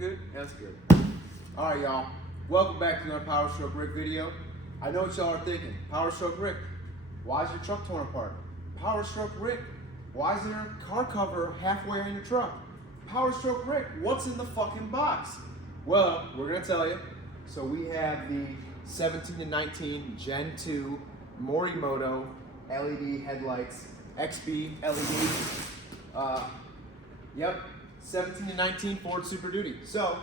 good? That's good. All right, y'all. Welcome back to another Powerstroke video. I know what y'all are thinking. Powerstroke, why is your truck torn apart? Powerstroke, why is there a car cover halfway in your truck? Powerstroke, what's in the fucking box? Well, we're gonna tell you. So we have the 17 to 19 Gen 2 Morimoto LED headlights, XB LED. Yep, 17 to 19 Ford Super Duty. So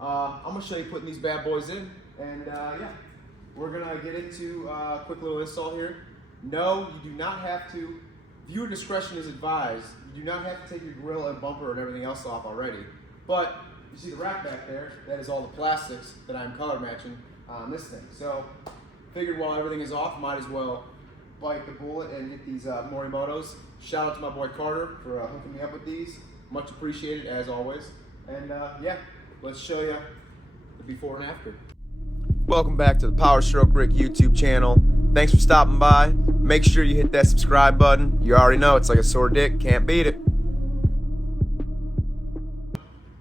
I'm gonna show you putting these bad boys in, and yeah, we're gonna get into a quick little install here. No, you do not have to. Viewer discretion is advised. You do not have to take your grill and bumper and everything else off already. But you see the rack back there? That is all the plastics that I'm color matching on this thing. So figured while everything is off, might as well bite the bullet and get these Morimotos. Shout out to my boy Carter for hooking me up with these. Much appreciated as always. And yeah, let's show you the before and after. Welcome back to the Powerstroke YouTube channel. Thanks for stopping by. Make sure you hit that subscribe button. You already know it's like a sore dick, can't beat it.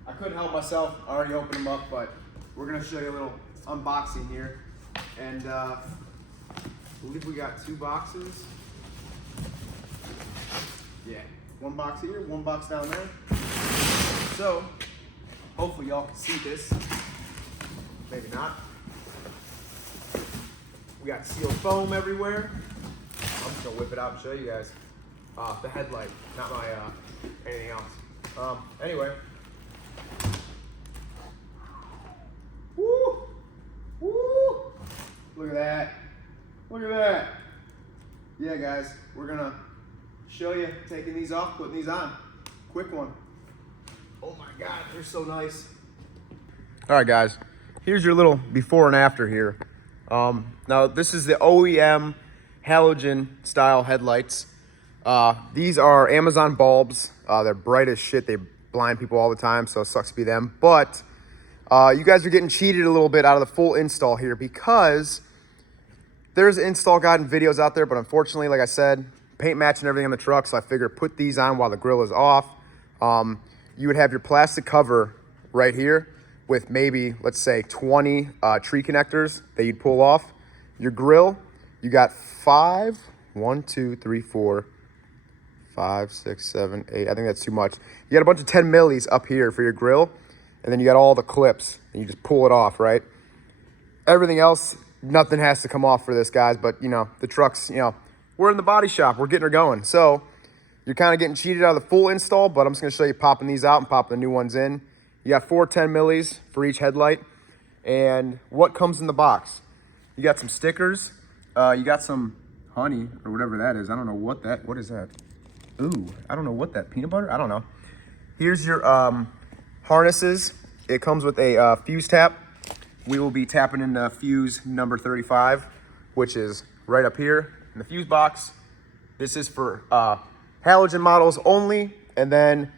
I couldn't help myself, I already opened them up, but we're gonna show you a little unboxing here. And I believe we got 2 boxes. Yeah, 1 box here, 1 box down there. So, hopefully y'all can see this. Maybe not. We got sealed foam everywhere. I'm just gonna whip it out and show you guys. The headlight, not my anything else. Anyway. Woo! Woo! Look at that. Look at that. Yeah, guys, we're gonna show you taking these off, putting these on. Quick one. Oh my God, they're so nice. All right, guys, here's your little before and after here. Now this is the OEM halogen style headlights. These are Amazon bulbs. They're bright as shit. They blind people all the time, so it sucks to be them. But you guys are getting cheated a little bit out of the full install here because there's install guide and videos out there, but unfortunately, like I said, paint matching everything on the truck, so I figured put these on while the grill is off. You would have your plastic cover right here with maybe, let's say, 20 tree connectors that you'd pull off. Your grill, you got 5, 1, 2, 3, 4, 5, 6, 7, 8. I think that's too much. You got a bunch of 10 millis up here for your grill, and then you got all the clips, and you just pull it off, right? Everything else, nothing has to come off for this, guys, but, you know, the truck's, you know, we're in the body shop. We're getting her going. So you're kind of getting cheated out of the full install, but I'm just going to show you popping these out and popping the new ones in. You got 4 10 millis for each headlight. And what comes in the box? You got some stickers. You got some honey or whatever that is. I don't know what is that? Ooh, I don't know what that, peanut butter? I don't know. Here's your harnesses. It comes with a fuse tap. We will be tapping into fuse number 35, which is right up here in the fuse box. This is for halogen models only. And then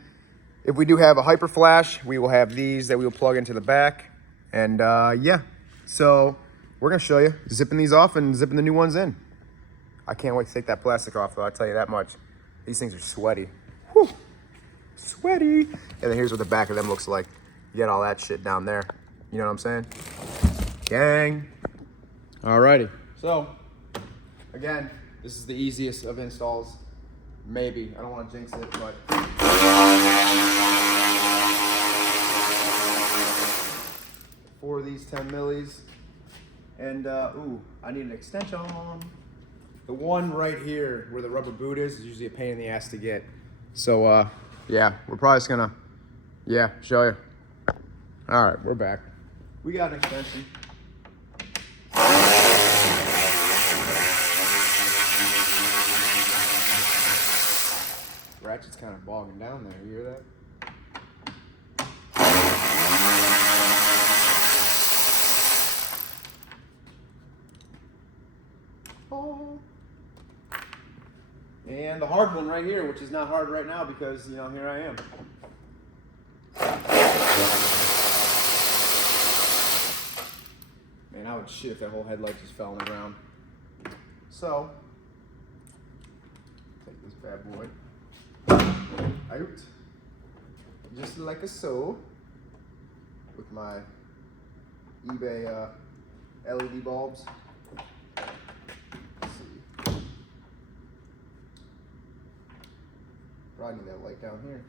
if we do have a hyper flash, we will have these that we will plug into the back. And yeah, so we're gonna show you zipping these off and zipping the new ones in. I can't wait to take that plastic off though, I'll tell you that much. These things are sweaty. Whew. Sweaty. And then here's what the back of them looks like. You got all that shit down there. You know what I'm saying? Gang. Alrighty. So, again, this is the easiest of installs. Maybe. I don't want to jinx it, but 4 of these 10 millis. And, ooh, I need an extension. The one right here where the rubber boot is usually a pain in the ass to get. So, yeah, we're probably just gonna, yeah, show you. All right, we're back. We got an extension. Ratchet's kind of bogging down there, you hear that? Oh. And the hard one right here, which is not hard right now because, you know, here I am. Man, I would shit if that whole headlight just fell on the ground. So, take this bad boy out, just like a so. with my eBay LED bulbs. Let's see. Probably need that light down here.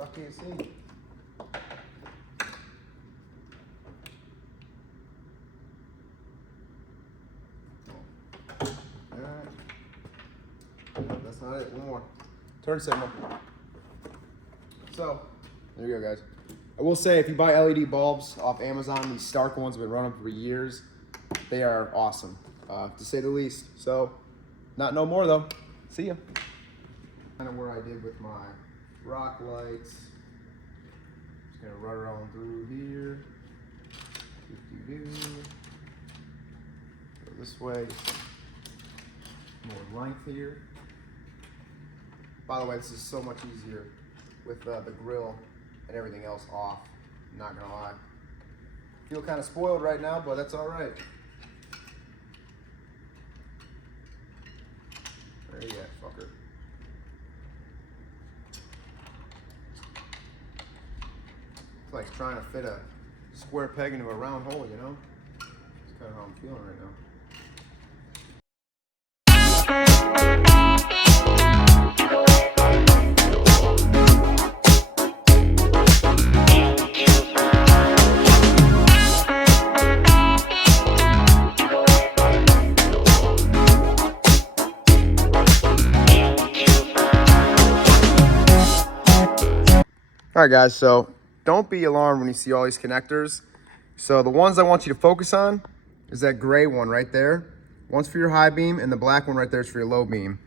I can't see. Alright. No, that's not it. One more. Turn signal. So, there you go, guys. I will say, if you buy LED bulbs off Amazon, these Stark ones have been running for years. They are awesome, to say the least. So, not no more though. See ya. Kind of where I did with my rock lights. Just gonna run it on through here. Go this way. More length here. By the way, this is so much easier with the grill and everything else off. I'm not gonna lie. Feel kind of spoiled right now, but that's all right. Where you at, fucker? It's like trying to fit a square peg into a round hole, you know? That's kind of how I'm feeling right now. All right, guys, so don't be alarmed when you see all these connectors. So the ones I want you to focus on is that gray one right there. One's for your high beam, and the black one right there is for your low beam.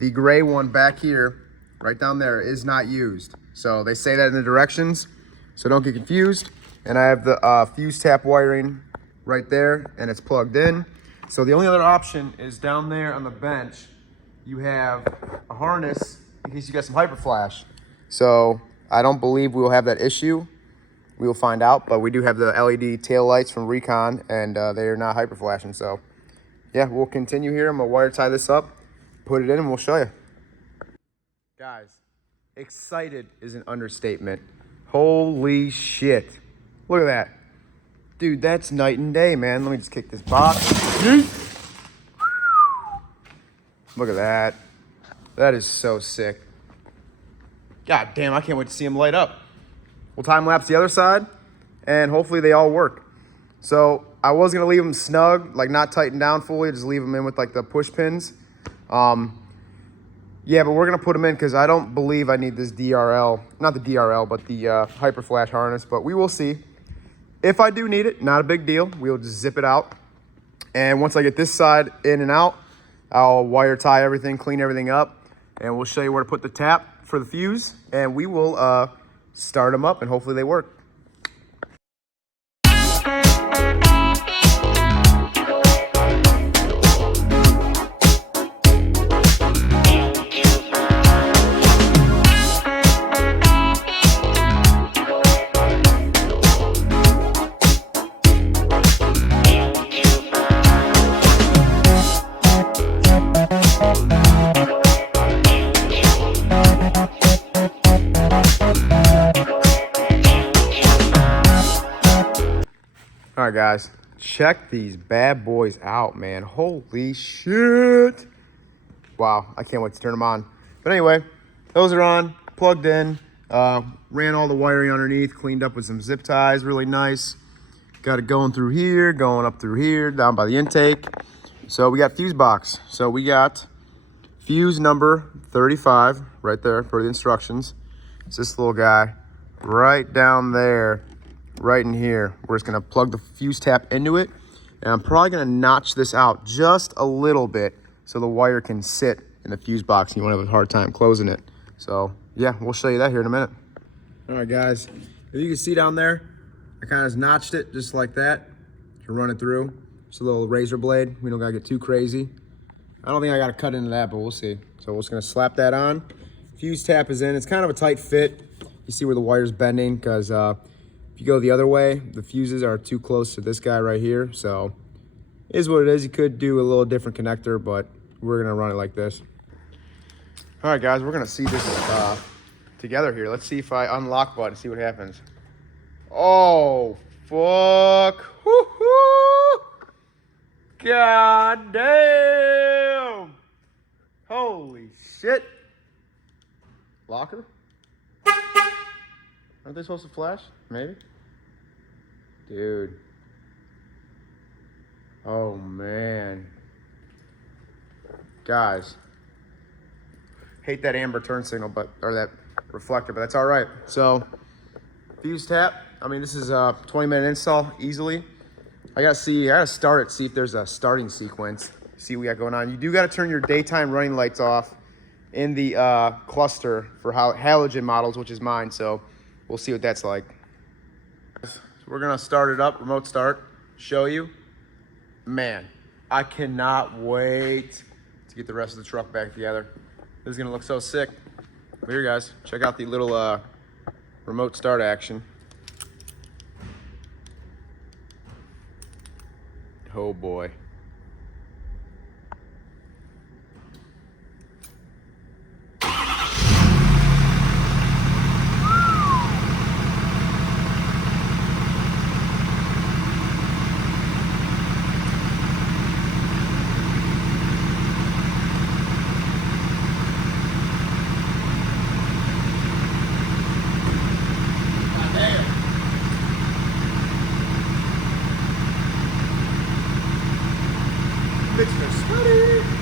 The gray one back here, right down there, is not used. So they say that in the directions, so don't get confused. And I have the fuse tap wiring right there, and it's plugged in. So the only other option is down there on the bench, you have a harness in case you got some hyper flash. So I don't believe we will have that issue. We will find out, but we do have the LED tail lights from Recon, and they are not hyper flashing. So yeah, we'll continue here. I'm gonna wire tie this up, put it in, and we'll show you. Guys, excited is an understatement. Holy shit. Look at that. Dude, that's night and day, man. Let me just kick this box. Look at that. That is so sick. God damn, I can't wait to see them light up. We'll time lapse the other side, and hopefully they all work. So I was gonna leave them snug, like not tightened down fully, just leave them in with like the push pins. Yeah, but we're gonna put them in because I don't believe I need this DRL, not the DRL, but the hyper flash harness, but we will see. If I do need it, not a big deal. We'll just zip it out. And once I get this side in and out, I'll wire tie everything, clean everything up, and we'll show you where to put the tap for the fuse, and we will start them up, and hopefully they work. All right, guys, check these bad boys out, man. Holy shit. Wow, I can't wait to turn them on. But anyway, those are on, plugged in, ran all the wiring underneath, cleaned up with some zip ties, really nice. Got it going through here, going up through here, down by the intake. So we got fuse box. So we got fuse number 35 right there for the instructions. It's this little guy right down there. Right in here. We're just gonna plug the fuse tap into it, and I'm probably gonna notch this out just a little bit so the wire can sit in the fuse box and you won't have a hard time closing it. So yeah, we'll show you that here in a minute. All right, guys, as you can see down there, I kind of notched it just like that to run it through. Just a little razor blade. We don't gotta get too crazy. I don't think I gotta cut into that, but we'll see. So we're just gonna slap that on. Fuse tap is in. It's kind of a tight fit. You see where the wire's bending because if you go the other way, the fuses are too close to this guy right here. So it is what it is. You could do a little different connector, but we're gonna run it like this. All right, guys, we're gonna see this together here. Let's see if I unlock button, see what happens. Oh, fuck. Woo-hoo. God damn. Holy shit. Locker? Aren't they supposed to flash? Maybe? Dude. Oh, man. Guys. Hate that amber turn signal, or that reflector, but that's all right. So, fuse tap. I mean, this is a 20-minute install easily. I gotta start it, see if there's a starting sequence. See what we got going on. You do gotta turn your daytime running lights off in the cluster for halogen models, which is mine. So we'll see what that's like. So we're gonna start it up, remote start, show you. Man, I cannot wait to get the rest of the truck back together. This is gonna look so sick. Here, guys, check out the little remote start action. Oh boy. Mr. Scotty!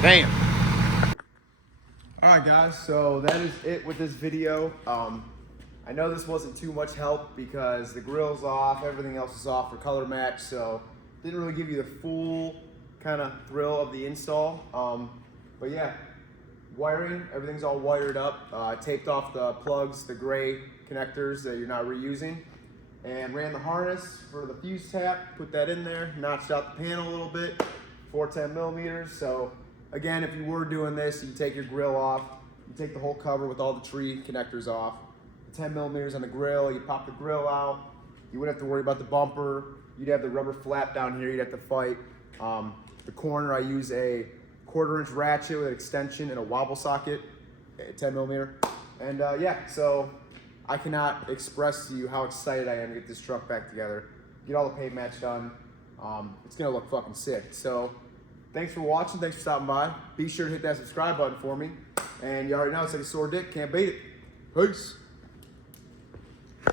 Damn. All right, guys, so that is it with this video. I know this wasn't too much help because the grill's off, everything else is off for color match, so didn't really give you the full kind of thrill of the install. But yeah, wiring, everything's all wired up. I taped off the plugs, the gray connectors that you're not reusing, and ran the harness for the fuse tap, put that in there, notched out the panel a little bit, 410 millimeters. So again, if you were doing this, you take your grill off, you take the whole cover with all the tree connectors off, the 10 millimeters on the grill, you pop the grill out, you wouldn't have to worry about the bumper, you'd have the rubber flap down here you'd have to fight. The corner, I use a 1/4-inch ratchet with an extension and a wobble socket, 10 millimeter. And yeah, so I cannot express to you how excited I am to get this truck back together, get all the paint match done. It's gonna look fucking sick. So thanks for watching, thanks for stopping by. Be sure to hit that subscribe button for me. And you already know it's like a sore dick, can't beat it. Peace.